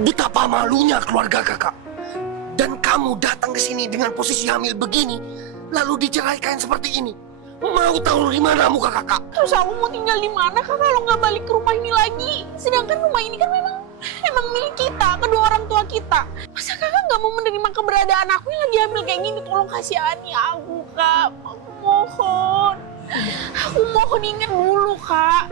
Betapa malunya keluarga kakak. Dan kamu datang ke sini dengan posisi hamil begini, lalu diceraikan seperti ini. Mau tahu di mana muka kakak? Terus aku mau tinggal di mana kak kalau nggak balik ke rumah ini lagi? Sedangkan rumah ini kan memang milik kita, kedua orang tua kita. Masa kakak nggak mau menerima keberadaan aku yang lagi hamil kayak gini? Tolong kasihani aku kak, aku mohon. Aku mohon ingat dulu kak.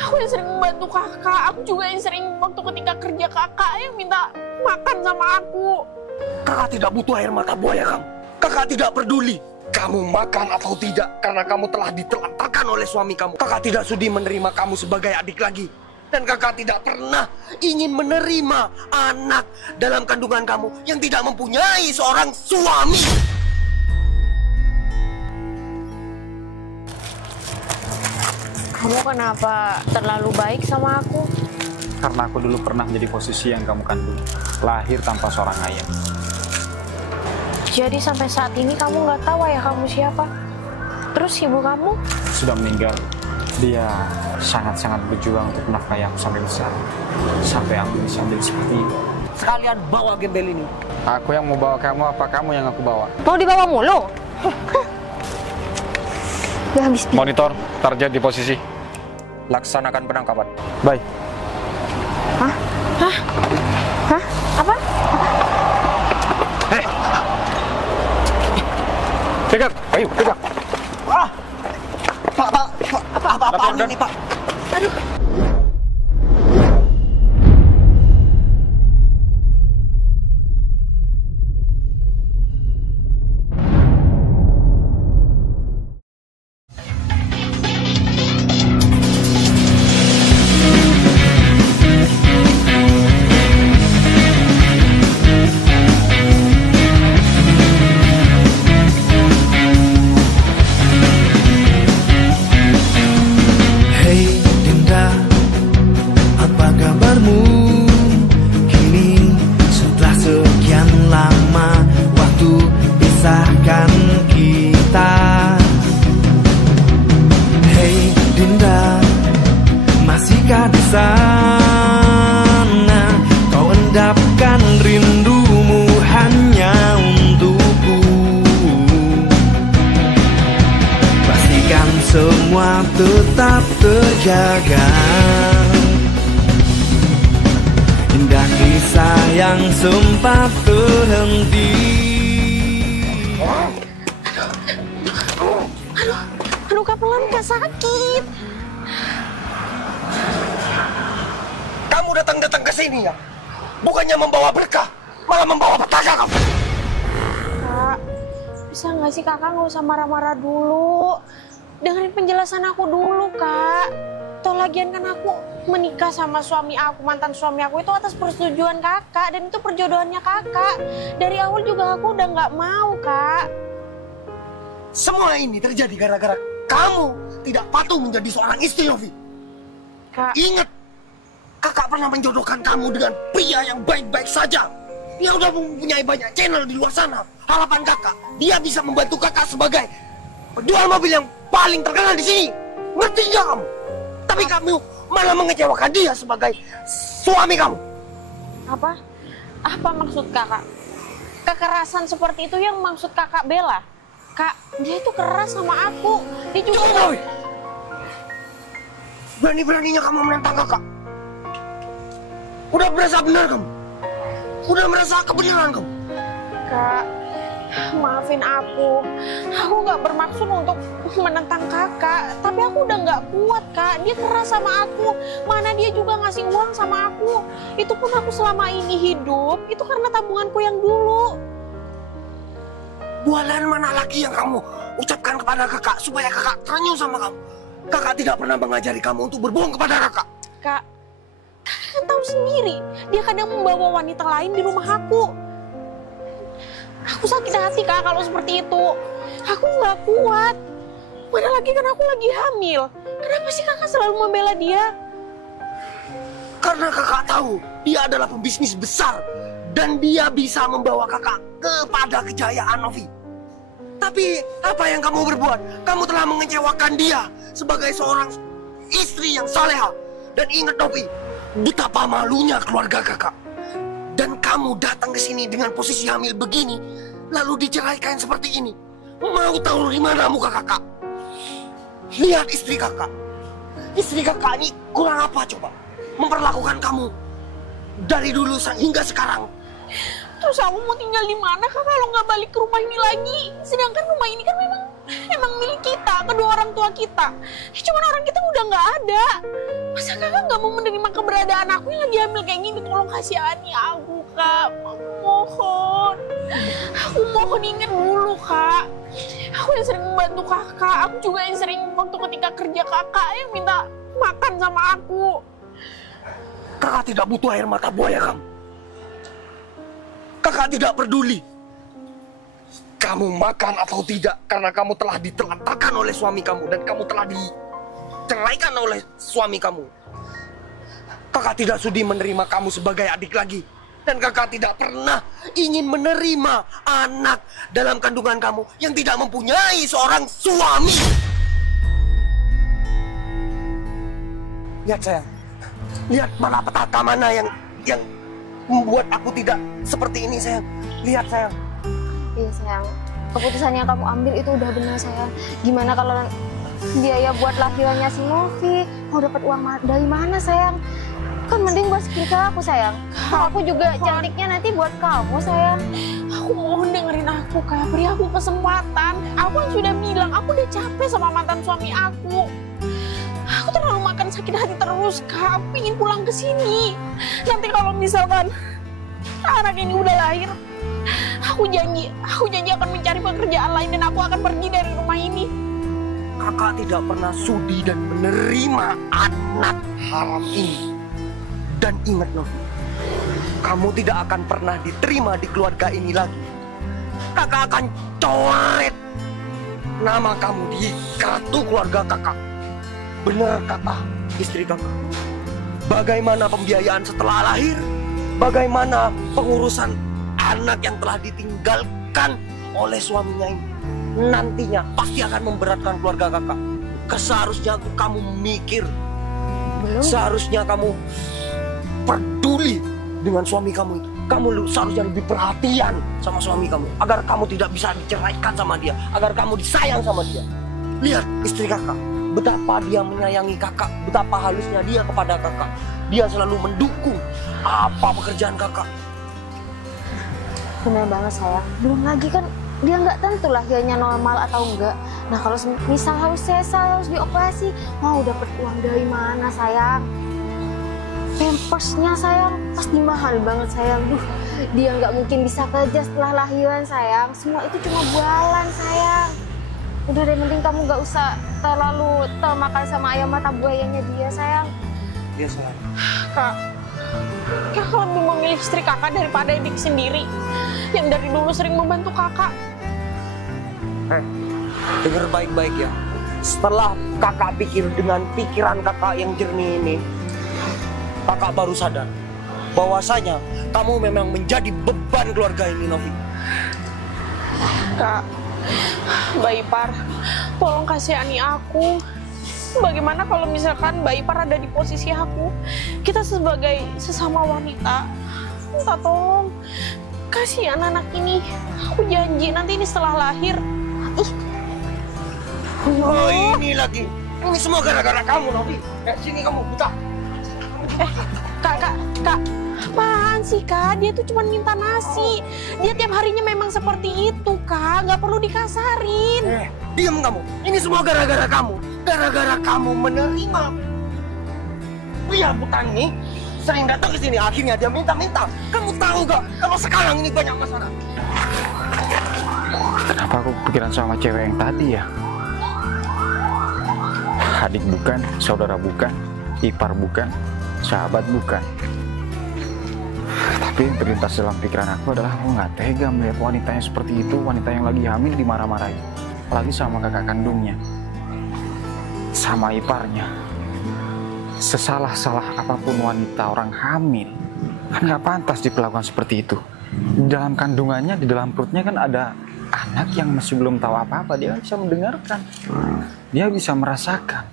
Aku yang sering membantu kakak. Aku juga yang sering waktu ketika kerja kakak yang minta makan sama aku. Kakak tidak butuh air mata buaya kamu. Kakak tidak peduli kamu makan atau tidak karena kamu telah ditelantarkan oleh suami kamu. Kakak tidak sudi menerima kamu sebagai adik lagi. Dan kakak tidak pernah ingin menerima anak dalam kandungan kamu yang tidak mempunyai seorang suami. Kamu kenapa terlalu baik sama aku? Karena aku dulu pernah menjadi posisi yang kamu kandung, lahir tanpa seorang ayah. Jadi sampai saat ini kamu nggak tahu ayah kamu siapa? Terus ibu kamu? Sudah meninggal. Dia sangat-sangat berjuang untuk menafkahi aku sampai besar. Sampai aku bisa menjadi seperti ini. Sekalian bawa gembel ini. Aku yang mau bawa kamu, apa kamu yang aku bawa? Mau dibawa mulu? Udah habis pikir. Monitor, target di posisi. Laksanakan penangkapan. Baik. Hah? Hah? Hah? Apa? Hei! Pegang! Ayo, pegang! Wah! Pak, apa ini pak? Aduh. Sana kau endapkan rindumu hanya untukku. Pastikan semua tetap terjaga. Indah kisah yang sempat terhenti. Aduh kak, pelan kak, sakit. Kamu datang ke sini ya, bukannya membawa berkah, malah membawa petaka kamu. Kak, bisa nggak sih kakak nggak usah marah-marah dulu? Dengerin penjelasan aku dulu kak. Toh lagian kan aku menikah sama suami aku, mantan suami aku itu atas persetujuan kakak. Dan itu perjodohannya kakak. Dari awal juga aku udah nggak mau kak. Semua ini terjadi gara-gara kamu tidak patuh menjadi seorang istri, Novi. Kak, Ingat, kakak pernah menjodohkan kamu dengan pria yang baik-baik saja. Dia udah mempunyai banyak channel di luar sana. Harapan kakak, dia bisa membantu kakak sebagai penjual mobil yang paling terkenal di sini. Ngerti nggak kamu? Tapi kamu malah mengecewakan dia sebagai suami kamu. apa? Apa maksud kakak? Kekerasan seperti itu yang maksud kakak bela? Kak, dia itu keras sama aku. Dia juga... Jokowi! Berani-beraninya kamu menentang kakak. Udah merasa benar kamu? Udah merasa kebenaran kamu? Kak, maafin aku. Aku nggak bermaksud untuk menentang kakak. Tapi aku udah nggak kuat, Kak. Dia keras sama aku. Mana dia juga ngasih uang sama aku. Itu pun aku selama ini hidup, itu karena tabunganku yang dulu. Bualan mana lagi yang kamu ucapkan kepada kakak supaya kakak terenyuh sama kamu? Kakak tidak pernah mengajari kamu untuk berbohong kepada kakak. Kak, kakak kan tahu sendiri. Dia kadang membawa wanita lain di rumah aku. Aku sakit hati, Kak, kalau seperti itu. Aku nggak kuat. Mana lagi kan aku lagi hamil. Kenapa sih kakak selalu membela dia? Karena kakak tahu dia adalah pembisnis besar dan dia bisa membawa kakak kepada kejayaan, Novi. Tapi apa yang kamu berbuat? Kamu telah mengecewakan dia sebagai seorang istri yang saleha. Dan ingat, Novi, betapa malunya keluarga kakak. kamu datang ke sini dengan posisi hamil begini, lalu diceraikan seperti ini. Mau tahu di mana muka kakak? Lihat istri kakak. Istri kakak ini kurang apa coba? Memperlakukan kamu dari dulu hingga sekarang. Terus aku mau tinggal di mana kak kalau nggak balik ke rumah ini lagi? Sedangkan rumah ini kan memang milik kita, kedua orang tua kita. Cuman orang kita udah nggak ada. Masa kakak nggak mau menerima keberadaan aku yang lagi hamil kayak gini? Tolong kasihani aku kak, aku mohon. Aku mohon ingat dulu kak. Aku yang sering membantu kakak, aku juga yang sering waktu ketika kerja kakak yang minta makan sama aku. Kakak tidak butuh air mata buaya kamu. Kakak tidak peduli kamu makan atau tidak, karena kamu telah ditelantarkan oleh suami kamu dan kamu telah diceraikan oleh suami kamu. Kakak tidak sudi menerima kamu sebagai adik lagi, dan kakak tidak pernah ingin menerima anak dalam kandungan kamu yang tidak mempunyai seorang suami. Lihat sayang, lihat malapetaka mana yang membuat aku tidak seperti ini sayang. Lihat sayang. Iya sayang, keputusan yang kamu ambil itu udah benar sayang. Gimana kalau biaya buat lahirannya si Novi? Mau dapat uang dari mana sayang? Kan mending buat sekitar aku sayang. Aku juga cantiknya nanti buat kamu sayang. Aku mohon dengerin aku kak, beri aku kesempatan. Aku yang sudah bilang, aku udah capek sama mantan suami aku. Aku terlalu makan sakit hati terus kak, aku ingin pulang ke sini. Nanti kalau misalkan anak ini udah lahir, aku janji akan mencari pekerjaan lain dan aku akan pergi dari rumah ini. Kakak tidak pernah sudi dan menerima anak haram ini. Dan ingat Novi, kamu tidak akan pernah diterima di keluarga ini lagi. Kakak akan coret nama kamu di kartu keluarga kakak. Benar kata istri kakak. Bagaimana pembiayaan setelah lahir? Bagaimana pengurusan anak yang telah ditinggalkan oleh suaminya ini? Nantinya pasti akan memberatkan keluarga kakak. Seharusnya kamu mikir. Seharusnya kamu peduli dengan suami kamu itu. Kamu seharusnya lebih perhatian sama suami kamu, agar kamu tidak bisa diceraikan sama dia, agar kamu disayang sama dia. Lihat istri kakak, betapa dia menyayangi kakak, betapa halusnya dia kepada kakak. Dia selalu mendukung apa pekerjaan kakak. Benar banget sayang. Belum lagi kan dia nggak tentu lahirnya normal atau enggak. Nah kalau misal harus sesar, harus dioperasi, mau dapat uang dari mana sayang? Pampersnya sayang pasti mahal banget sayang. Dia nggak mungkin bisa kerja setelah lahiran sayang. Semua itu cuma bualan sayang. Udah deh, mending kamu nggak usah terlalu termakan sama ayam mata buayanya dia sayang. Iya sayang. Kak lebih memilih istri kakak daripada adik sendiri yang dari dulu sering membantu kakak. Dengar baik-baik ya. Setelah kakak pikir dengan pikiran kakak yang jernih ini, kakak baru sadar bahwasanya kamu memang menjadi beban keluarga ini, Novi. Kak, Mbak Ipar, tolong kasihani aku. Bagaimana kalau misalkan Mbak Ipar ada di posisi aku? Kita sebagai sesama wanita, minta tolong kasihan anak ini. Aku janji nanti ini setelah lahir. Oh ini lagi. Ini semua gara-gara kamu, Novi. Sini kamu, buta. Kak, apaan sih kak? Dia tuh cuma minta nasi. Dia tiap harinya memang seperti itu kak, nggak perlu dikasarin. Diam kamu. Ini semua gara-gara kamu. Gara-gara kamu menerima pria buta ini sering datang ke sini. Akhirnya dia minta-minta. Kamu tahu gak? Kalau sekarang ini banyak masalah. Kenapa aku pikiran sama cewek yang tadi ya? Adik bukan, saudara bukan, ipar bukan, sahabat bukan. Tapi yang terlintas dalam pikiran aku adalah aku nggak tega melihat wanita yang seperti itu, wanita yang lagi hamil dimarah-marahin, apalagi sama kakak kandungnya, sama iparnya. Sesalah-salah apapun wanita orang hamil, kan nggak pantas diperlakukan seperti itu. Di dalam kandungannya, di dalam perutnya kan ada anak yang masih belum tahu apa-apa. Dia bisa mendengarkan, dia bisa merasakan,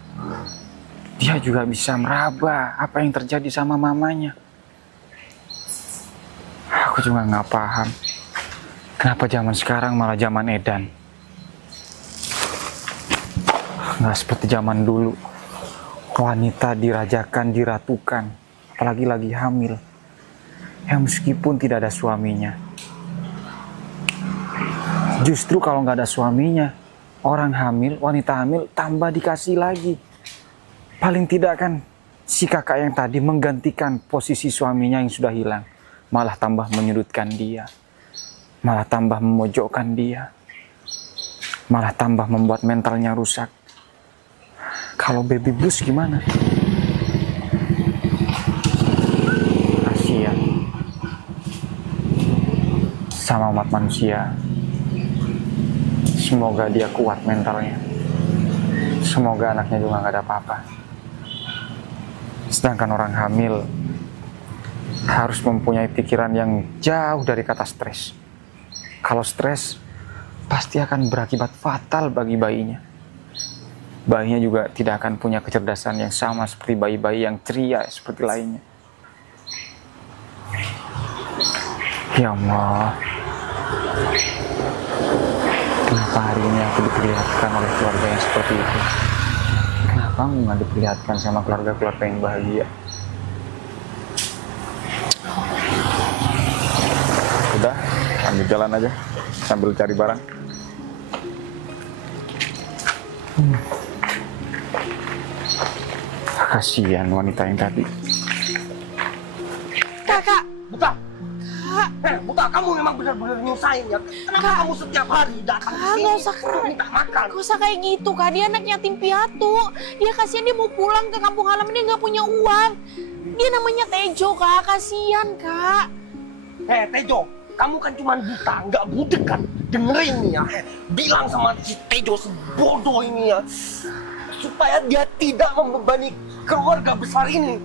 dia juga bisa meraba apa yang terjadi sama mamanya. Aku juga nggak paham. Kenapa zaman sekarang malah zaman edan? Nggak seperti zaman dulu. Wanita dirajakan, diratukan. Apalagi lagi hamil. Yang meskipun tidak ada suaminya. Justru kalau nggak ada suaminya, orang hamil, wanita hamil tambah dikasih lagi. Paling tidak kan si kakak yang tadi menggantikan posisi suaminya yang sudah hilang. Malah tambah menyudutkan dia. Malah tambah memojokkan dia. Malah tambah membuat mentalnya rusak. Kalau baby blues gimana? Kasihan sama umat manusia. Semoga dia kuat mentalnya. Semoga anaknya juga gak ada apa-apa. Sedangkan orang hamil harus mempunyai pikiran yang jauh dari kata stres. Kalau stres, pasti akan berakibat fatal bagi bayinya. Bayinya juga tidak akan punya kecerdasan yang sama seperti bayi-bayi yang ceria seperti lainnya. Ya Allah, kenapa hari ini aku diperlihatkan oleh keluarga yang seperti itu? Kenapa aku nggak diperlihatkan sama keluarga-keluarga yang bahagia? Udah, lanjut jalan aja sambil cari barang. Kasihan wanita yang tadi. Kakak, Buta, Kak, Buta, kamu memang benar-benar nyusahin ya. Kenapa Kak. kamu setiap hari datang Kak, sini nggak usah untuk minta makan? Gak usah kayak gitu, Kak. Dia anak yatim piatu. Dia kasihan, dia mau pulang ke kampung halaman, dia nggak punya uang. Dia namanya Tejo, Kak. Kasihan, Kak. Tejo, kamu kan cuma buta, nggak budek kan? Dengerin nih ya, bilang sama si Tejo sebodoh ini ya, supaya dia tidak membebani keluarga besar ini.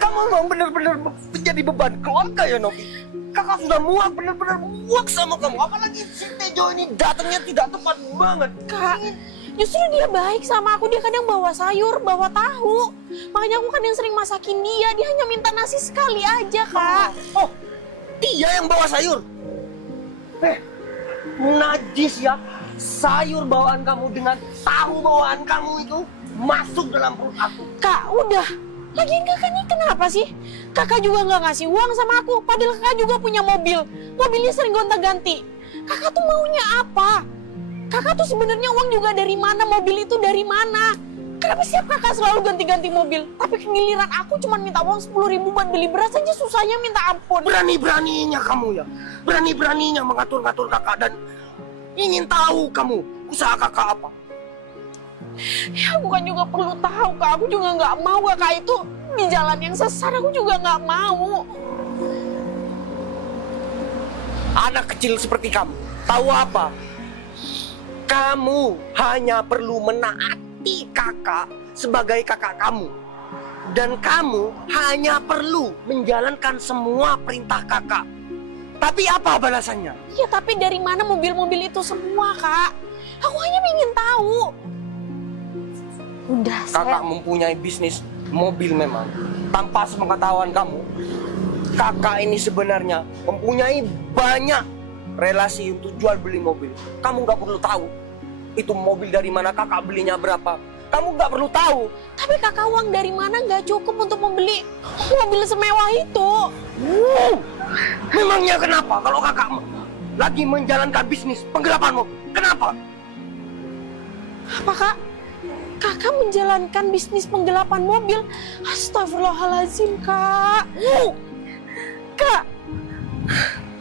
Kamu memang benar-benar menjadi beban keluarga ya, Novi. Kakak sudah muak, benar-benar muak sama kamu. Apalagi si Tejo ini datangnya tidak tepat banget. Kak, justru dia baik sama aku. Dia kadang bawa sayur, bawa tahu. Makanya aku kadang sering masakin dia. Dia hanya minta nasi sekali aja, Kak. Oh, dia yang bawa sayur. Najis ya. Sayur bawaan kamu dengan tahu bawaan kamu itu masuk dalam perut aku. Kak, udah. Lagian kakak ini kenapa sih? Kakak juga nggak ngasih uang sama aku. Padahal kakak juga punya mobil. Mobilnya sering gonta-ganti. Kakak tuh maunya apa? Kakak tuh sebenarnya uang juga dari mana? Mobil itu dari mana? Kenapa setiap kakak selalu ganti-ganti mobil? Tapi giliran aku cuma minta uang 10.000 buat beli beras aja susahnya minta ampun. Berani-beraninya kamu ya. Berani-beraninya mengatur-ngatur kakak dan ingin tahu kamu usaha kakak apa. Ya aku kan juga perlu tahu, Kak. Aku juga nggak mau kakak itu di jalan yang sesat. Aku juga nggak mau. Anak kecil seperti kamu, tahu apa? Kamu hanya perlu menaati kakak sebagai kakak kamu. Dan kamu hanya perlu menjalankan semua perintah kakak. Tapi apa balasannya? Ya tapi dari mana mobil-mobil itu semua, Kak? Aku hanya ingin tahu. Udah, Kakak saya... mempunyai bisnis mobil memang. Tanpa sepengetahuan kamu, kakak ini sebenarnya mempunyai banyak relasi untuk jual beli mobil. Kamu nggak perlu tahu itu mobil dari mana, kakak belinya berapa. Kamu nggak perlu tahu. Tapi kakak uang dari mana nggak cukup untuk membeli mobil semewah itu? Memangnya kenapa kalau kakak lagi menjalankan bisnis penggelapan mobil? Kenapa? Apa, Kak? Kakak menjalankan bisnis penggelapan mobil? Astagfirullahaladzim, Kak. Kak,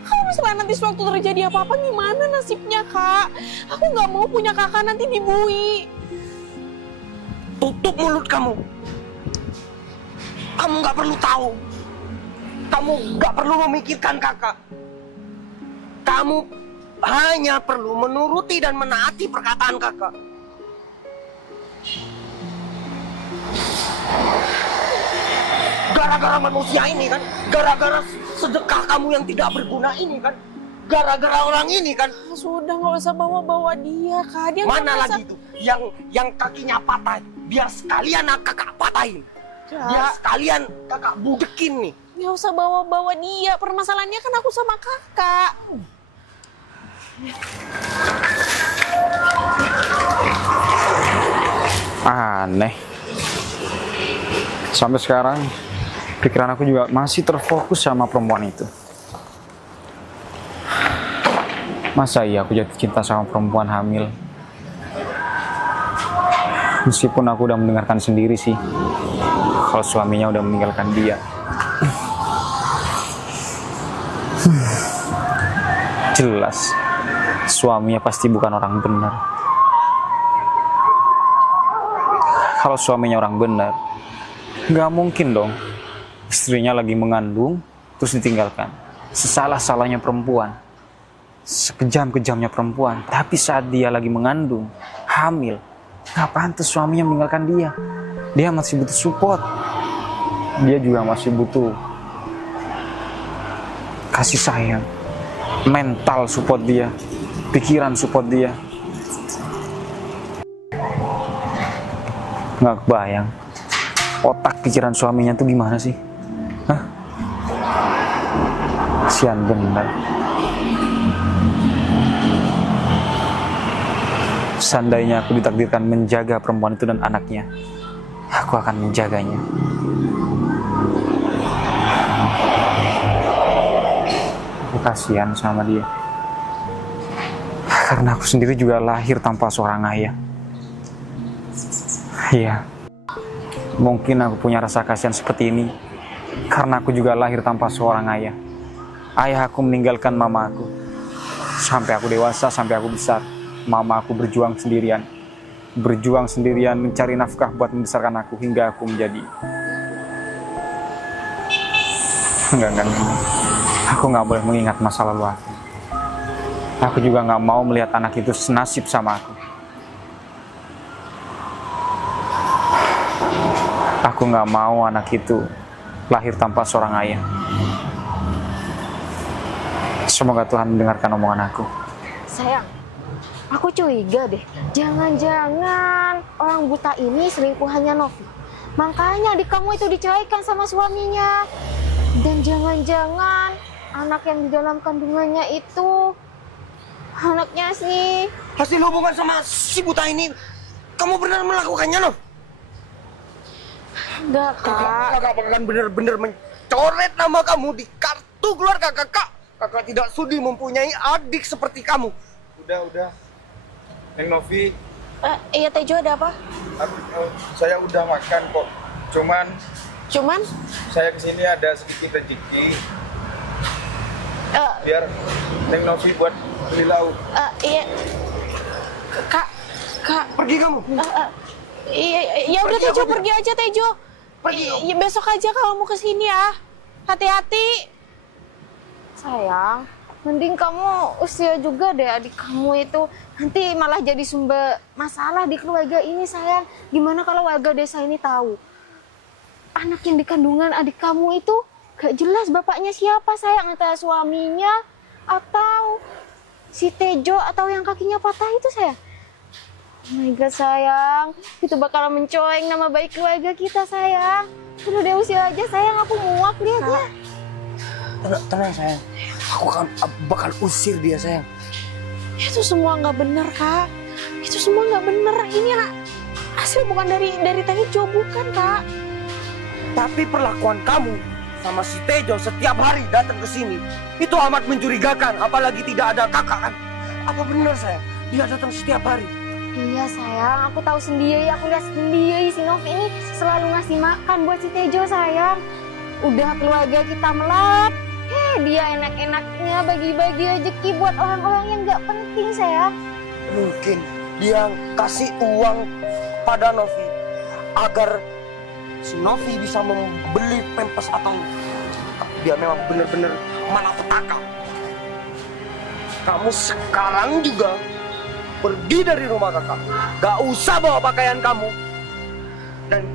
kalau misalnya nanti sewaktu terjadi apa-apa gimana nasibnya, Kak? Aku nggak mau punya kakak nanti dibui. Tutup mulut kamu. Kamu nggak perlu tahu. Kamu nggak perlu memikirkan kakak. Kamu hanya perlu menuruti dan menaati perkataan kakak. Gara-gara manusia ini kan, gara-gara sedekah kamu yang tidak berguna ini kan, gara-gara orang ini kan. Sudah, nggak usah bawa-bawa dia, Kak. Dia nggak Mana bisa- lagi itu yang kakinya patah, biar sekalian kakak patahin. Biar sekalian kakak budekin nih. Nggak usah bawa-bawa dia. Permasalahannya kan aku sama kakak. Aneh. Sampai sekarang pikiran aku juga masih terfokus sama perempuan itu. Masa iya aku jatuh cinta sama perempuan hamil? Meskipun aku udah mendengarkan sendiri sih kalau suaminya udah meninggalkan dia. Jelas suaminya pasti bukan orang benar. Kalau suaminya orang benar, nggak mungkin dong istrinya lagi mengandung terus ditinggalkan. Sesalah-salahnya perempuan, sekejam-kejamnya perempuan, tapi saat dia lagi mengandung, hamil, nggak pantas suaminya meninggalkan dia. Dia masih butuh support. Dia juga masih butuh kasih sayang, mental support dia, pikiran support dia. Nggak kebayang otak pikiran suaminya tuh gimana sih? Hah? Kasian bener. Seandainya aku ditakdirkan menjaga perempuan itu dan anaknya, aku akan menjaganya. Aku kasihan sama dia. Karena aku sendiri juga lahir tanpa seorang ayah. Iya, mungkin aku punya rasa kasihan seperti ini karena aku juga lahir tanpa seorang ayah. Ayah aku meninggalkan mama aku. Sampai aku dewasa, sampai aku besar, mama aku berjuang sendirian. Berjuang sendirian mencari nafkah buat membesarkan aku hingga aku menjadi. Enggak. Aku nggak boleh mengingat masa lalu aku. Aku juga nggak mau melihat anak itu senasib sama aku. Aku nggak mau anak itu lahir tanpa seorang ayah. Semoga Tuhan mendengarkan omongan aku. Sayang, aku curiga deh. Jangan-jangan orang buta ini selingkuhannya Novi. Makanya adik kamu itu diceraikan sama suaminya. Dan jangan-jangan anak yang di dalam kandungannya itu anaknya sih. Hasil hubungan sama si buta ini, kamu benar melakukannya, Nov? Enggak, Kak. Kakak bahkan benar-benar mencoret nama kamu di kartu keluarga kakak. Kakak tidak sudi mempunyai adik seperti kamu. Udah. Neng Novi, Iya Tejo, ada apa? saya udah makan kok. Cuman? Saya kesini ada sedikit rezeki. Biar Neng Novi buat beli lauk. Iya. Kak. Pergi kamu. Ya udah Tejo, pergi aja Tejo. Ya, besok aja kalau mau kesini ya. Hati-hati. Sayang, mending kamu usia juga deh adik kamu itu. Nanti malah jadi sumber masalah di keluarga ini, sayang. Gimana kalau warga desa ini tahu anak yang di kandungan adik kamu itu gak jelas bapaknya siapa, sayang. Antara suaminya atau si Tejo atau yang kakinya patah itu, sayang. Oh my God, sayang. Itu bakalan mencoreng nama baik keluarga kita, sayang. Udah deh, usia aja, sayang. Aku muak lihatnya. Tenang sayang, aku bakal usir dia, sayang. Itu semua nggak benar, Kak. Itu semua nggak benar. Ini hasil bukan dari Tejo, bukan, Kak. Tapi perlakuan kamu sama si Tejo setiap hari datang ke sini itu amat mencurigakan, apalagi tidak ada kakak kan? Apa benar, sayang? Dia datang setiap hari. Iya, sayang. Aku tahu sendiri, aku lihat sendiri si Novi ini selalu ngasih makan buat si Tejo, sayang. Udah keluarga kita melap, dia enak-enaknya bagi-bagi rezeki buat orang-orang yang gak penting, sayang. Mungkin dia kasih uang pada Novi agar si Novi bisa membeli pampers atau dia memang benar-benar malapetaka. Kamu sekarang juga pergi dari rumah kakak. Gak usah bawa pakaian kamu. Dan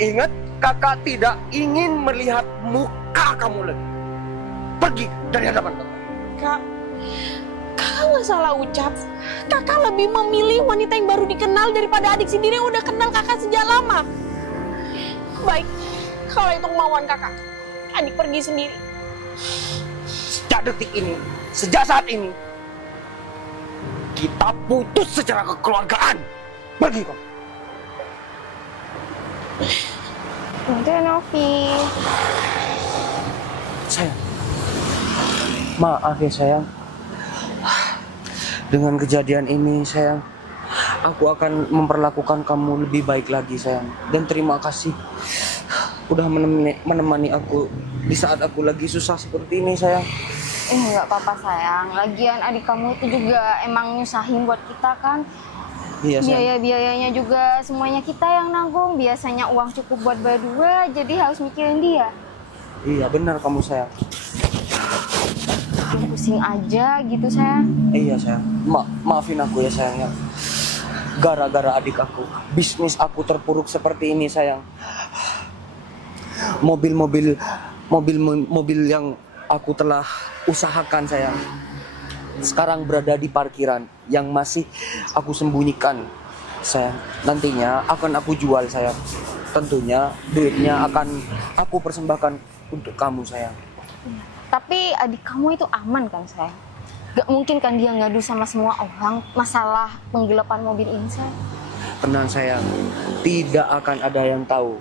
ingat, kakak tidak ingin melihat muka kamu lagi. Pergi dari hadapan kakak. Kakak nggak salah ucap. Kakak lebih memilih wanita yang baru dikenal daripada adik sendiri yang udah kenal kakak sejak lama. Baik, kalau itu kemauan kakak, adik pergi sendiri. Sejak detik ini, sejak saat ini, kita putus secara kekeluargaan. Pergi kau. Udah Novi. Sayang, maaf ya sayang. Dengan kejadian ini sayang, aku akan memperlakukan kamu lebih baik lagi sayang. Dan terima kasih udah menemani aku di saat aku lagi susah seperti ini sayang. Nggak apa-apa sayang. Lagian adik kamu itu juga emang nyusahin buat kita kan. Iya sayang. Biaya-biayanya juga semuanya kita yang nanggung. Biasanya uang cukup buat berdua, jadi harus mikirin dia. Iya benar kamu sayang. Bikin pusing aja gitu sayang. Iya sayang. Maafin aku ya sayang ya. Gara-gara adik aku, bisnis aku terpuruk seperti ini sayang. Mobil yang aku telah usahakan sayang, sekarang berada di parkiran yang masih aku sembunyikan sayang. Nantinya akan aku jual sayang. Tentunya duitnya akan aku persembahkan untuk kamu sayang. Tapi adik kamu itu aman kan sayang? Gak mungkin kan dia ngadu sama semua orang masalah penggelapan mobil ini sayang? Tenang sayang, tidak akan ada yang tahu.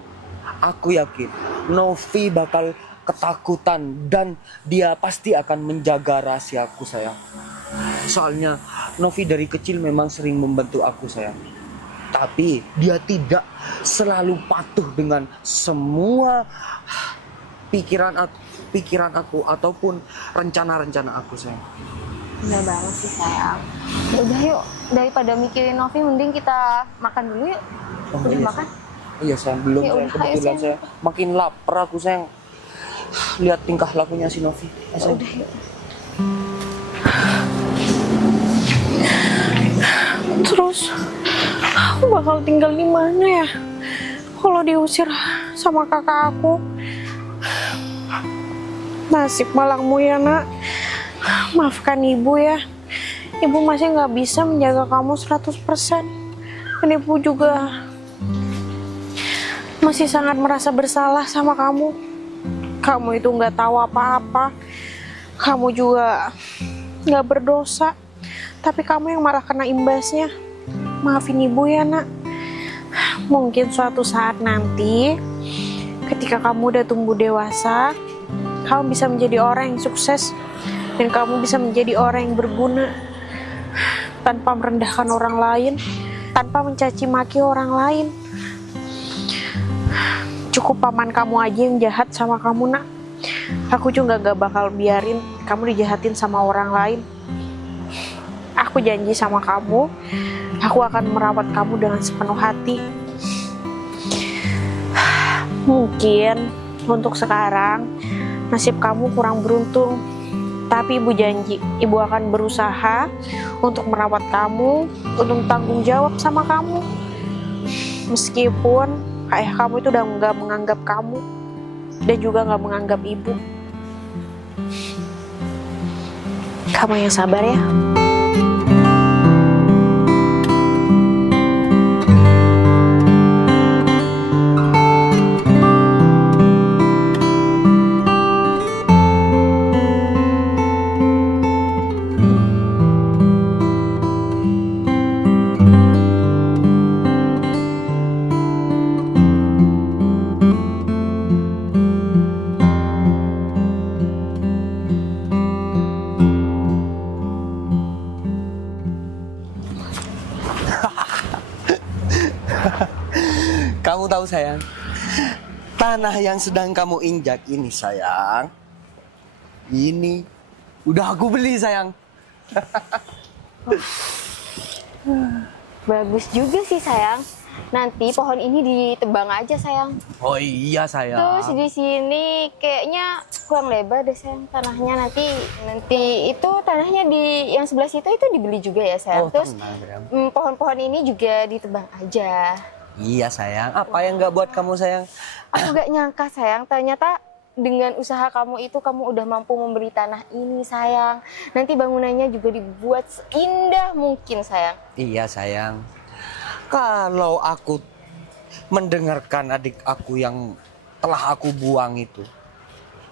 Aku yakin Novi bakal ketakutan dan dia pasti akan menjaga rahasiaku sayang. Soalnya Novi dari kecil memang sering membantu aku sayang. Tapi dia tidak selalu patuh dengan semua pikiran aku ataupun rencana-rencana aku sayang. Udah banget sih sayang. Udah yuk, daripada mikirin Novi mending kita makan dulu yuk. Udah iya, makan? Iya sayang, belum Ya sayang. udah, Kebetulan ayo, saya makin lapar aku sayang. Lihat tingkah lakunya si Novi. Sayang. Udah yuk. Terus aku bakal tinggal di mana ya? Kalau diusir sama kakak aku. Nasib malangmu ya nak. Maafkan ibu ya. Ibu masih nggak bisa menjaga kamu 100%. Dan ibu juga masih sangat merasa bersalah sama kamu. Kamu itu nggak tahu apa-apa. Kamu juga nggak berdosa. Tapi kamu yang malah kena imbasnya. Maafin ibu ya nak. Mungkin suatu saat nanti, ketika kamu udah tumbuh dewasa, kamu bisa menjadi orang yang sukses. Dan kamu bisa menjadi orang yang berguna. Tanpa merendahkan orang lain. Tanpa mencaci maki orang lain. Cukup paman kamu aja yang jahat sama kamu nak. Aku juga gak bakal biarin kamu dijahatin sama orang lain. Aku janji sama kamu, aku akan merawat kamu dengan sepenuh hati. Mungkin untuk sekarang nasib kamu kurang beruntung, tapi ibu janji ibu akan berusaha untuk merawat kamu, untuk tanggung jawab sama kamu. Meskipun ayah kamu itu udah nggak menganggap kamu dan juga nggak menganggap ibu. Kamu yang sabar ya. Kamu tahu sayang, tanah yang sedang kamu injak ini sayang, ini udah aku beli sayang. Bagus juga sih sayang. Nanti pohon ini ditebang aja sayang. Oh iya sayang. Terus di sini kayaknya kurang lebar deh sayang tanahnya. Nanti itu tanahnya di yang sebelah situ itu dibeli juga ya sayang. Oh, terus tenang, sayang. pohon-pohon ini juga ditebang aja. Iya sayang, apa yang nggak buat kamu sayang? Aku gak nyangka sayang, ternyata dengan usaha kamu itu kamu udah mampu membeli tanah ini sayang. Nanti bangunannya juga dibuat seindah mungkin sayang. Iya sayang. Kalau aku mendengarkan adik aku yang telah aku buang itu,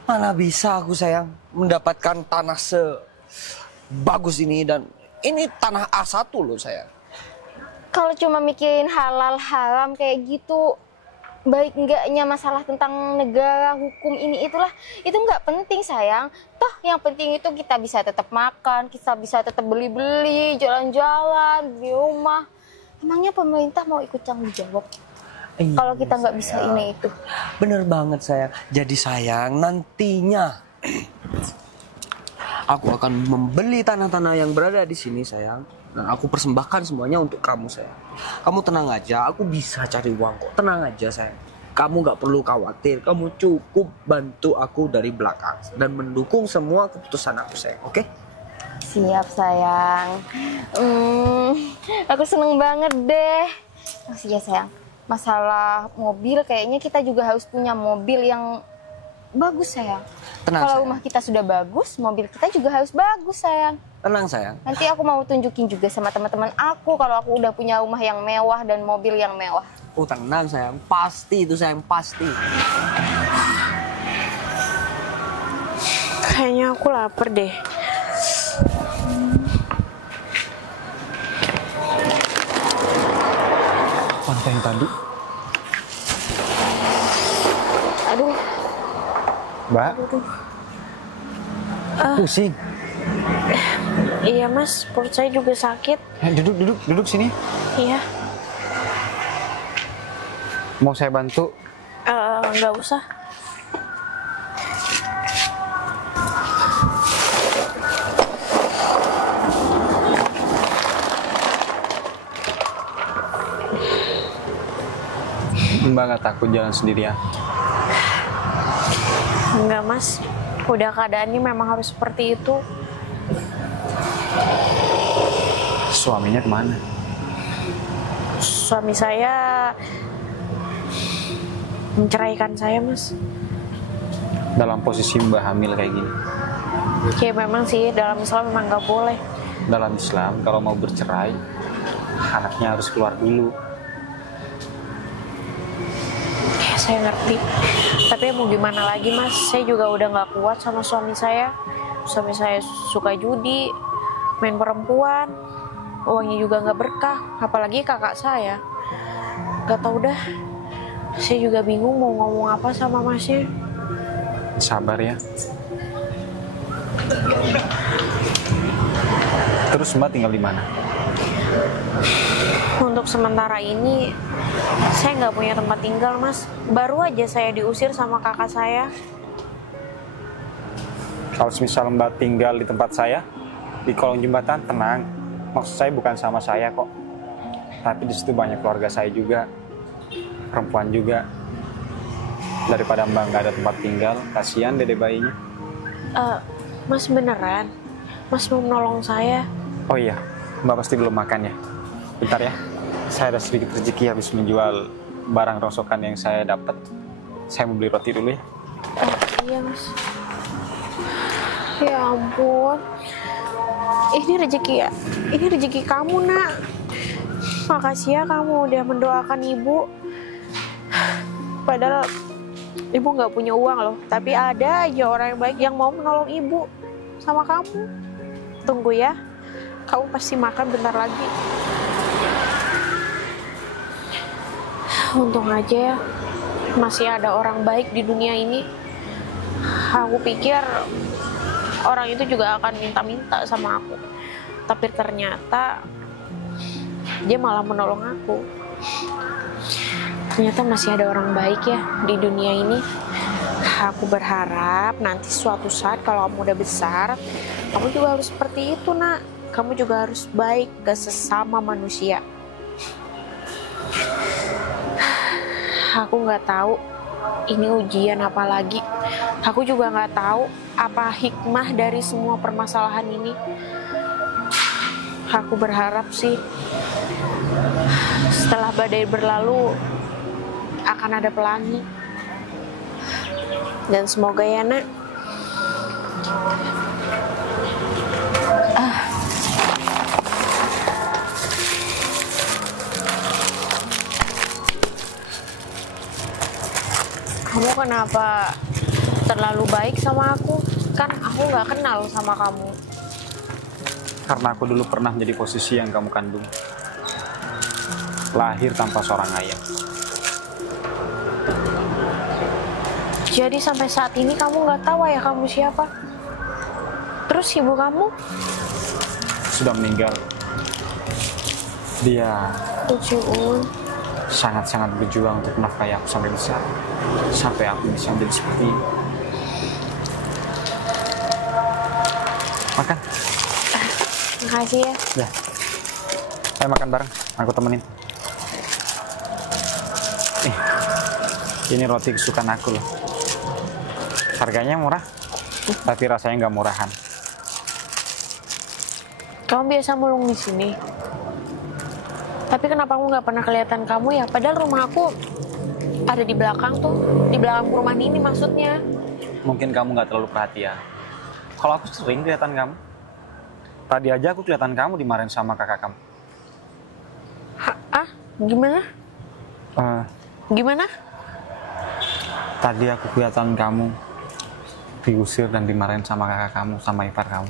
Mana bisa aku sayang mendapatkan tanah sebagus ini, dan ini tanah A1 loh sayang. Kalau cuma mikirin halal haram kayak gitu, baik enggaknya masalah tentang negara, hukum ini itulah, itu nggak penting sayang. Toh yang penting itu kita bisa tetap makan, kita bisa tetap beli-beli, jalan-jalan di rumah. Emangnya pemerintah mau ikut tanggung jawab kalau kita nggak bisa ini itu? Bener banget sayang. Jadi sayang, nantinya aku akan membeli tanah-tanah yang berada di sini sayang, dan aku persembahkan semuanya untuk kamu sayang. Kamu tenang aja, aku bisa cari uang kok. Tenang aja sayang. Kamu nggak perlu khawatir. Kamu cukup bantu aku dari belakang dan mendukung semua keputusan aku sayang. Oke? Siap sayang. Aku seneng banget deh. Oh iya sayang. Masalah mobil, kayaknya kita juga harus punya mobil yang bagus sayang. Tenang, kalau sayang. rumah kita sudah bagus, mobil kita juga harus bagus sayang. Tenang sayang. Nanti aku mau tunjukin juga sama teman-teman aku kalau aku udah punya rumah yang mewah dan mobil yang mewah. Oh tenang sayang, pasti itu sayang, pasti. Kayaknya aku lapar deh. Pantai yang tadi. Aduh, Mbak, pusing. Iya mas, perut saya juga sakit. Duduk sini. Iya. Mau saya bantu? Nggak usah. Mbak nggak takut jalan sendirian? Enggak mas, udah keadaannya memang harus seperti itu. Suaminya kemana? Suami saya menceraikan saya mas. Dalam posisi Mbak hamil kayak gini. Ya memang sih, dalam Islam memang nggak boleh. Dalam Islam kalau mau bercerai, anaknya harus keluar dulu. Ya, saya ngerti. Tapi mau gimana lagi mas, saya juga udah nggak kuat sama suami saya. Suami saya suka judi, main perempuan, uangnya juga nggak berkah. Apalagi kakak saya. Gak tau dah, saya juga bingung mau ngomong apa sama masnya. Sabar ya. Terus Mbak tinggal di mana? Untuk sementara ini, saya nggak punya tempat tinggal, Mas. Baru aja saya diusir sama kakak saya. Kalau misal Mbak tinggal di tempat saya, di kolong jembatan, tenang. Maksud saya bukan sama saya kok. Tapi di situ banyak keluarga saya juga, perempuan juga. Daripada Mbak nggak ada tempat tinggal, kasihan dede bayinya. Mas beneran? Mas mau menolong saya? Oh iya, Mbak pasti belum makan ya. Bentar ya, saya ada sedikit rezeki habis menjual barang rongsokan yang saya dapat. Saya mau beli roti dulu ya. Iya, Mas. Ya ampun. Ini rezeki ya? Ini rezeki kamu, Nak. Makasih ya kamu udah mendoakan ibu. Padahal ibu nggak punya uang loh. Tapi ada aja orang yang baik yang mau menolong ibu sama kamu. Tunggu ya. Kamu pasti makan bentar lagi. Untung aja ya, masih ada orang baik di dunia ini. Aku pikir orang itu juga akan minta-minta sama aku. Tapi ternyata dia malah menolong aku. Ternyata masih ada orang baik ya di dunia ini. Aku berharap nanti suatu saat kalau kamu udah besar, kamu juga harus seperti itu, Nak. Kamu juga harus baik ke sesama manusia. Aku nggak tahu ini ujian apa lagi. Aku juga nggak tahu apa hikmah dari semua permasalahan ini. Aku berharap sih setelah badai berlalu akan ada pelangi. Dan semoga ya, Nak. Kamu kenapa terlalu baik sama aku. Kan aku nggak kenal sama kamu. Karena aku dulu pernah menjadi posisi yang kamu kandung. Lahir tanpa seorang ayah. Jadi sampai saat ini kamu nggak tahu ayah kamu siapa? Terus ibu kamu? Sudah meninggal. Dia Uciul. sangat-sangat berjuang untuk menafkahi aku sampai besar. Sampai aku bisa menjadi seperti ini. Makan. Makasih ya. Ya. Ayo makan bareng. Aku temenin. Ini roti kesukaan aku loh. Harganya murah, tapi rasanya nggak murahan. Kamu biasa mulung di sini. Tapi kenapa aku nggak pernah kelihatan kamu ya? Padahal rumah aku ada di belakang tuh, di belakang perumahan ini maksudnya. Mungkin kamu nggak terlalu perhatian. Kalau aku sering kelihatan kamu. Tadi aja aku kelihatan kamu dimarahin sama kakak kamu. Gimana? Gimana? Tadi aku kelihatan kamu diusir dan dimarahin sama kakak kamu, sama ipar kamu.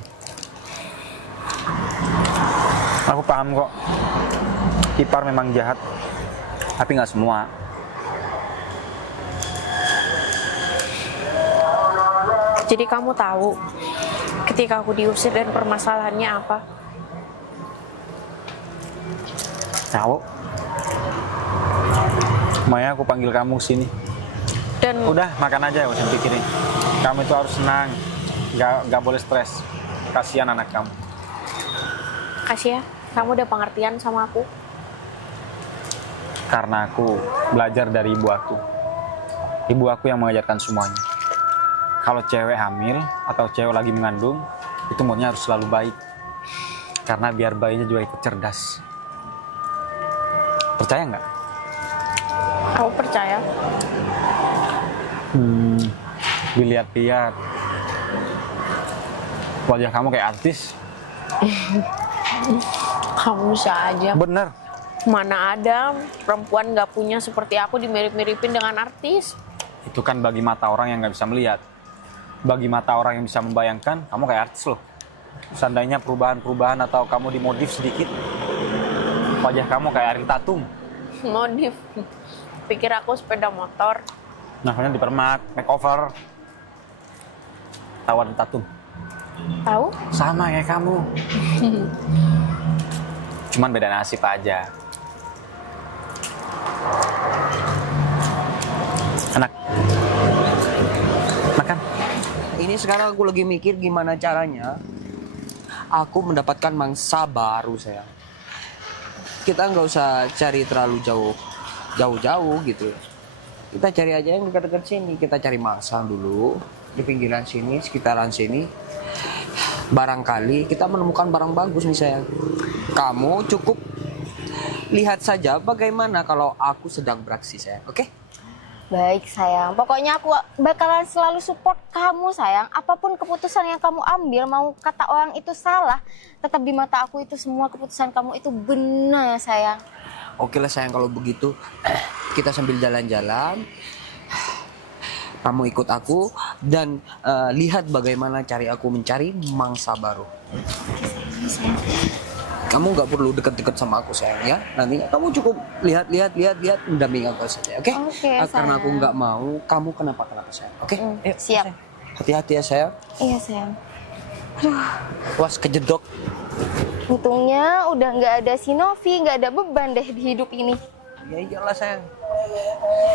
Aku paham kok. Ipar memang jahat, tapi nggak semua. Jadi kamu tahu ketika aku diusir dan permasalahannya apa? Tahu. Maya, aku panggil kamu sini. Dan Udah, makan aja, gak usah pikirin. Kamu itu harus senang, nggak boleh stres. Kasihan anak kamu. kasih ya, kamu udah pengertian sama aku. Karena aku belajar dari ibu aku. Ibu aku yang mengajarkan semuanya. Kalau cewek hamil atau cewek lagi mengandung, itu moodnya harus selalu baik. Karena biar bayinya juga ikut cerdas. Percaya nggak? Aku percaya. Dilihat-lihat. Wajah kamu kayak artis. Kamu saja. Bener. Mana ada perempuan nggak punya seperti aku dimirip-miripin dengan artis. Itu kan bagi mata orang yang nggak bisa melihat. Bagi mata orang yang bisa membayangkan, kamu kayak artis loh. Seandainya perubahan-perubahan atau kamu dimodif sedikit, wajah kamu kayak Ariel Tatum. Modif. Pikir aku sepeda motor. Namanya dipermak, makeover. Tawar Tatum. Tahu? Sama kayak kamu. Cuman beda nasib aja. Anak. Makan. Ini sekarang aku lagi mikir gimana caranya aku mendapatkan mangsa baru, sayang. Kita nggak usah cari terlalu jauh-jauh gitu. Kita cari aja yang dekat-dekat sini. Kita cari mangsa dulu di pinggiran sini, sekitaran sini. Barangkali kita menemukan barang bagus nih, sayang. Kamu cukup lihat saja bagaimana kalau aku sedang beraksi, sayang. Oke? Baik sayang, pokoknya aku bakalan selalu support kamu sayang. Apapun keputusan yang kamu ambil, mau kata orang itu salah, tetap di mata aku itu semua keputusan kamu itu benar sayang. Oke lah sayang, kalau begitu kita sambil jalan-jalan. Kamu ikut aku dan lihat bagaimana cari aku mencari mangsa baru. Oke sayang. Kamu nggak perlu deket-deket sama aku, sayang, ya. Nantinya kamu cukup lihat, mendampingi aku saja, oke? Oke, Karena aku sayang. nggak mau kamu kenapa-kenapa, sayang. Oke? Ayo, siap. sayang. Hati-hati ya, sayang. Iya sayang. Was kejedok. Untungnya udah nggak ada si Novi, nggak ada beban deh di hidup ini. Ya iyalah, sayang.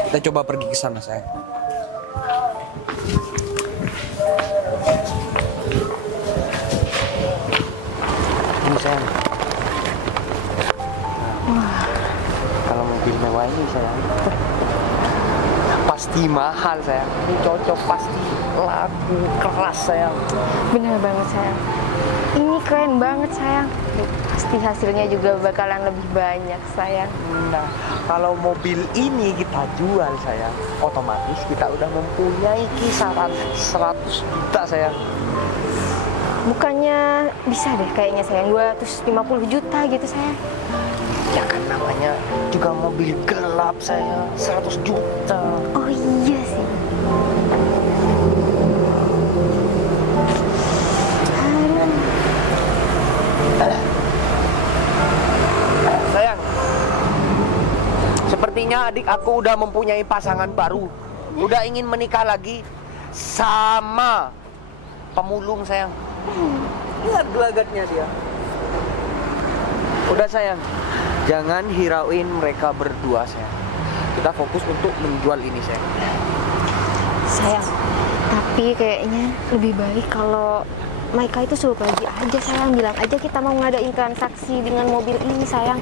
Kita coba pergi ke sana, sayang. Ini, sayang. Wah, kalau mobil mewah ini, sayang, pasti mahal, sayang. Ini cocok, pasti laku keras, sayang. Bener banget sayang. Ini keren banget sayang. Pasti hasilnya juga bakalan lebih banyak sayang. Nah, kalau mobil ini kita jual, sayang, otomatis kita udah mempunyai kisaran 100 juta, sayang. Bukannya bisa deh kayaknya sayang, 250 juta gitu sayang. Ya kan namanya juga mobil gelap, sayang, 100 juta. Oh iya sih. adik aku udah mempunyai pasangan baru. Udah ingin menikah lagi sama pemulung sayang. Lihat gelagatnya dia. Udah sayang, jangan hirauin mereka berdua sayang. Kita fokus untuk menjual ini sayang. Sayang, tapi kayaknya lebih baik kalau Maika itu suruh pergi aja sayang. Bilang aja kita mau ngadain transaksi dengan mobil ini sayang.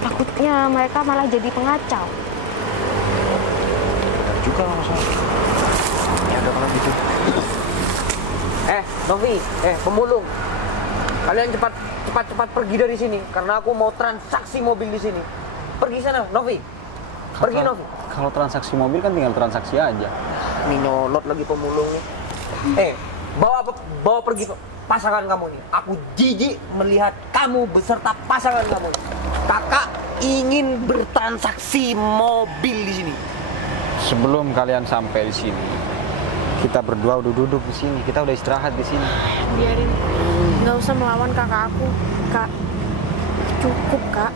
Takutnya mereka malah jadi pengacau. Juga masalah. Ya udah kalau gitu. Novi, pemulung. Kalian cepat pergi dari sini karena aku mau transaksi mobil di sini. Pergi sana, Novi. Pergi Novi. Kalau transaksi mobil kan tinggal transaksi aja. Ini nyolot lagi pemulungnya. Bawa pergi pasangan kamu nih. Aku jijik melihat kamu beserta pasangan kamu. Kakak ingin bertransaksi mobil di sini. Sebelum kalian sampai di sini, kita berdua udah duduk di sini. Kita udah istirahat di sini. Biarin, nggak usah melawan kakak aku. Kak, cukup kak.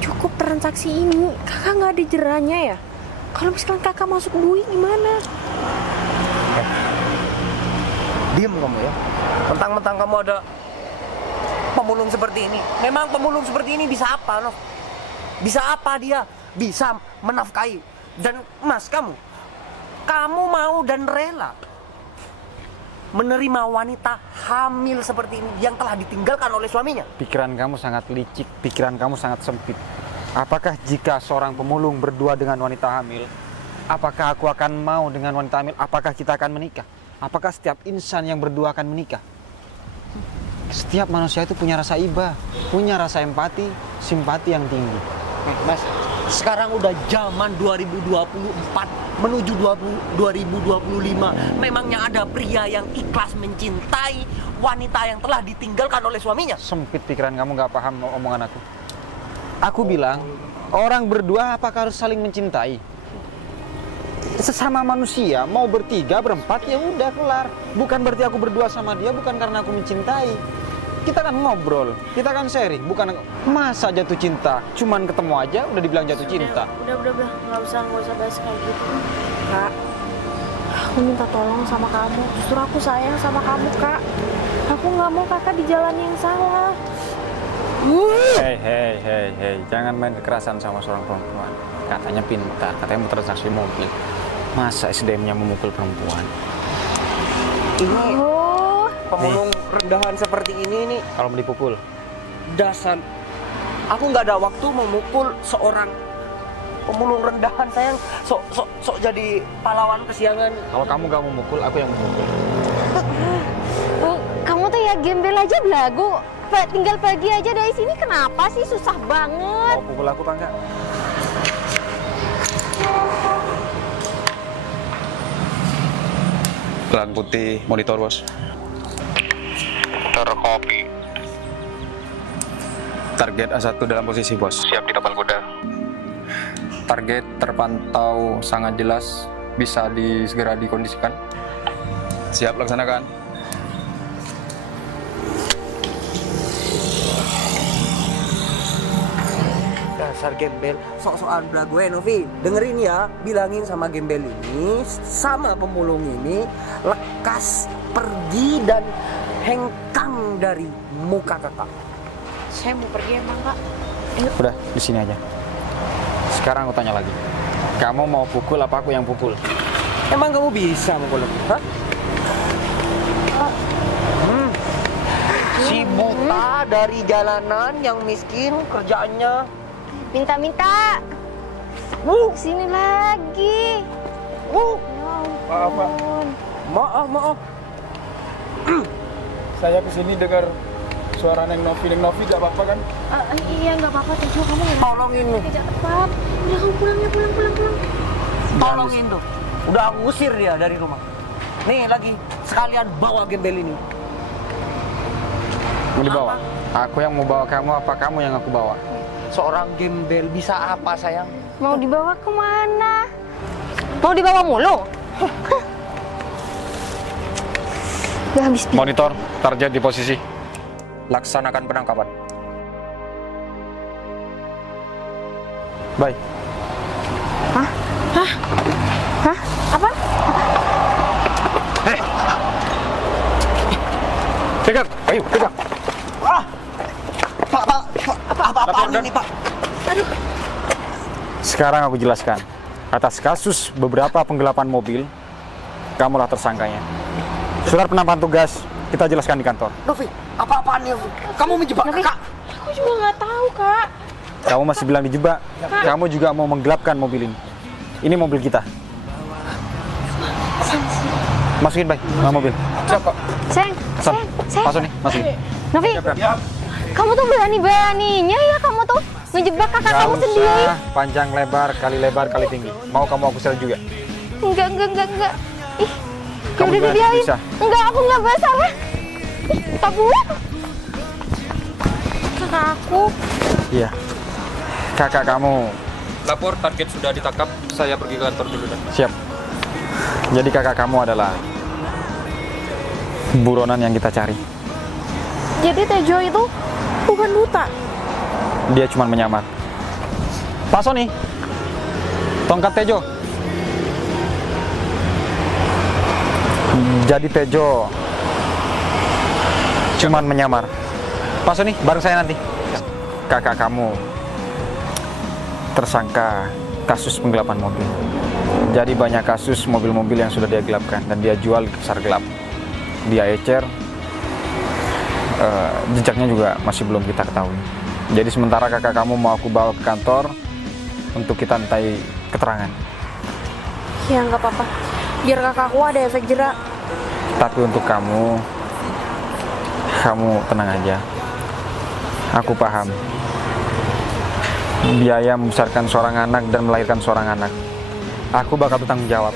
Cukup transaksi ini. Kakak nggak ada jerahnya ya? Kalau misalkan kakak masuk bui gimana? Diam kamu ya. Mentang-mentang kamu ada pemulung seperti ini. Memang pemulung seperti ini bisa apa, Nov? Bisa apa dia? Bisa menafkahi. Dan Mas, kamu mau dan rela menerima wanita hamil seperti ini yang telah ditinggalkan oleh suaminya. Pikiran kamu sangat licik, pikiran kamu sangat sempit. Apakah jika seorang pemulung berdua dengan wanita hamil, apakah aku akan mau dengan wanita hamil? Apakah kita akan menikah? Apakah setiap insan yang berdua akan menikah? Setiap manusia itu punya rasa iba, punya rasa empati, simpati yang tinggi. Mas, sekarang udah zaman 2024 menuju 2025. Memangnya ada pria yang ikhlas mencintai wanita yang telah ditinggalkan oleh suaminya? Sempit pikiran kamu, gak paham omongan aku. Aku bilang, orang berdua apakah harus saling mencintai? Sesama manusia, mau bertiga, berempat, ya udah kelar. Bukan berarti aku berdua sama dia, bukan karena aku mencintai. Kita kan ngobrol, kita kan sharing, bukan masa jatuh cinta. Cuman ketemu aja udah dibilang jatuh cinta. Udah, nggak usah bahas kayak gitu. Kak, aku minta tolong sama kamu. Justru aku sayang sama kamu, Kak. Aku nggak mau kakak di jalan yang salah. Hei, jangan main kekerasan sama seorang perempuan. Katanya pintar, katanya mau transaksi mobil. Masa SDM-nya memukul perempuan? Ini pemulung rendahan seperti ini nih. Kalau mau dipukul? Dasar. Aku nggak ada waktu memukul seorang pemulung rendahan sayang. Sok jadi pahlawan kesiangan. Kalau kamu gak mau mukul, aku yang memukul. Kamu tuh ya gembel aja belagu. Tinggal pergi aja dari sini, kenapa sih? Susah banget. Mau pukul aku apa enggak? Gelang putih monitor, bos. Terkopi. Target A1 dalam posisi, bos. Siap di tapal kuda. Target terpantau sangat jelas, bisa segera dikondisikan. Siap, laksanakan. Dasar gembel, sok-sokan belagu Novi. Dengerin ya, bilangin sama gembel ini, sama pemulung ini, lekas pergi dan hengkang dari muka kakak. Saya mau pergi emang, Kak. Udah, di sini aja. Sekarang aku tanya lagi. Kamu mau pukul apa aku yang pukul? Emang kamu bisa mukul aku? Hah? Si buta dari jalanan yang miskin kerjaannya Minta-minta. Sini lagi. Ya ampun. Maaf. Saya kesini dengar suara Neng Novi. Neng Novi gak apa-apa kan? Iya, nggak apa-apa. Tuh, kamu nggak Tolongin lu. kerja tepat. Udah, kamu pulang. Tolongin tuh. Udah aku usir dia dari rumah. Nih lagi sekalian bawa gembel ini. Mau dibawa? Aku yang mau bawa kamu apa kamu yang aku bawa? Seorang gembel bisa apa sayang? Mau dibawa kemana? Mau dibawa mulung? Udah habis pikir. Monitor, target di posisi. Laksanakan penangkapan. Baik. Hah? Hah? Hah? Apa? Pegang, ayo pegang. Apa-apaan ini, Pak? Sekarang aku jelaskan. Atas kasus beberapa penggelapan mobil, kamulah tersangkanya. Surat penambahan tugas kita jelaskan di kantor. Novi, apa-apaan nih? Kamu menjebak kakak? Aku juga nggak tahu, Kak. Kamu masih bilang dijebak. Kamu juga mau menggelapkan mobil ini. Ini mobil kita. Masukin, Bay, mobil. Siapa? Sayang, sayang. Masuk nih, masukin. Novi, kamu tuh berani-beraninya ya kamu tuh ngejebak kakak Gak kamu sendiri. usah panjang lebar kali tinggi. Mau kamu aku sel juga? Enggak. Ih, Kamu udah juga dibiarin. bisa. Enggak, aku nggak bersalah. Ih, kamu. Kakak aku. Iya. Kakak kamu Lapor target sudah ditangkap. Saya pergi ke kantor dulu dan. siap. Jadi kakak kamu adalah buronan yang kita cari. Jadi Tejo itu bukan duta. Dia cuma menyamar. Pak Sony, tongkat Tejo. Jadi Tejo cuma menyamar. Pak Sony, bareng saya nanti. Kakak kamu tersangka kasus penggelapan mobil. Jadi banyak kasus mobil-mobil yang sudah dia gelapkan dan dia jual di pasar gelap. Dia ecer, jejaknya juga masih belum kita ketahui. Jadi sementara kakak kamu mau aku bawa ke kantor untuk kita mintai keterangan. Ya nggak apa-apa. Biar kakakku ada efek jerak. Tapi untuk kamu tenang aja. Aku paham. Biaya membesarkan seorang anak dan melahirkan seorang anak. Aku bakal bertanggung jawab.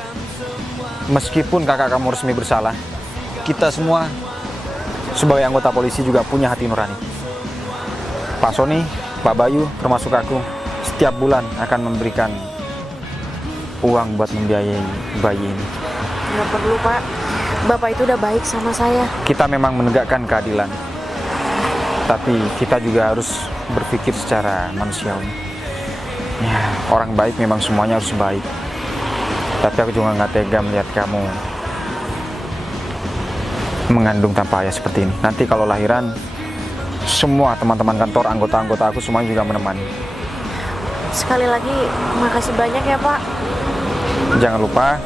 Meskipun kakak kamu resmi bersalah, kita semua sebagai anggota polisi juga punya hati nurani. Pak Sony, Pak Bayu, termasuk aku, setiap bulan akan memberikan uang buat membiayai bayi ini. Nggak perlu, Pak. Bapak itu udah baik sama saya. Kita memang menegakkan keadilan, tapi kita juga harus berpikir secara manusiawi. Ya, orang baik memang semuanya harus baik. Tapi aku juga nggak tega melihat kamu mengandung tanpa ayah seperti ini. Nanti kalau lahiran, semua teman-teman kantor, anggota-anggota aku semuanya juga menemani. Sekali lagi, makasih banyak ya, Pak. Jangan lupa,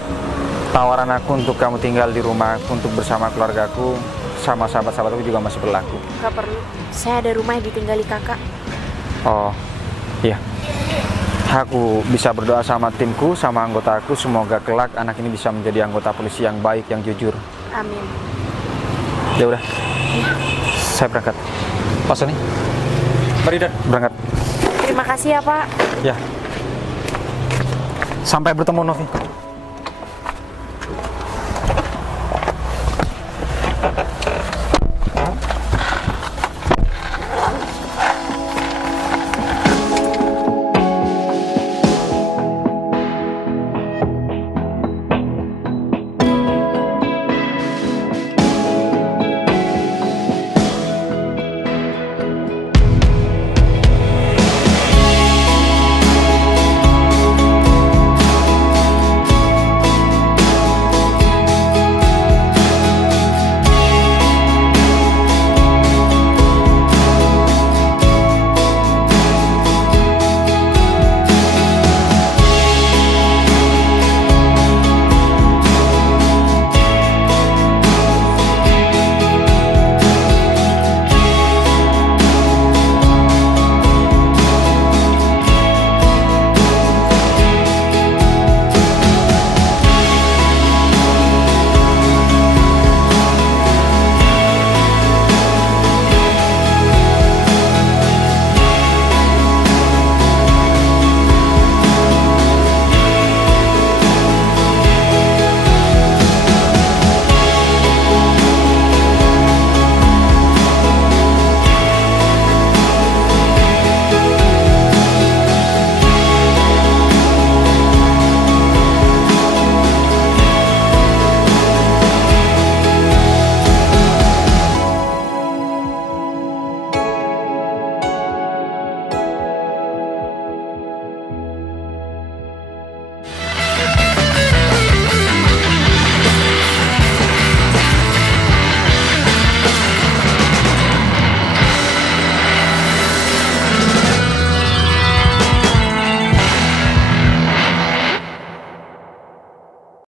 tawaran aku untuk kamu tinggal di rumah untuk bersama keluargaku, sama sahabat-sahabatku juga masih berlaku. Nggak perlu. Saya ada rumah yang ditinggali kakak. Oh, iya. Aku bisa berdoa sama timku, sama anggota aku, semoga kelak anak ini bisa menjadi anggota polisi yang baik, yang jujur. Amin. Ya udah, saya berangkat. Pak Sony, Mari dan. berangkat. Terima kasih ya, Pak. Ya. Sampai bertemu, Novi.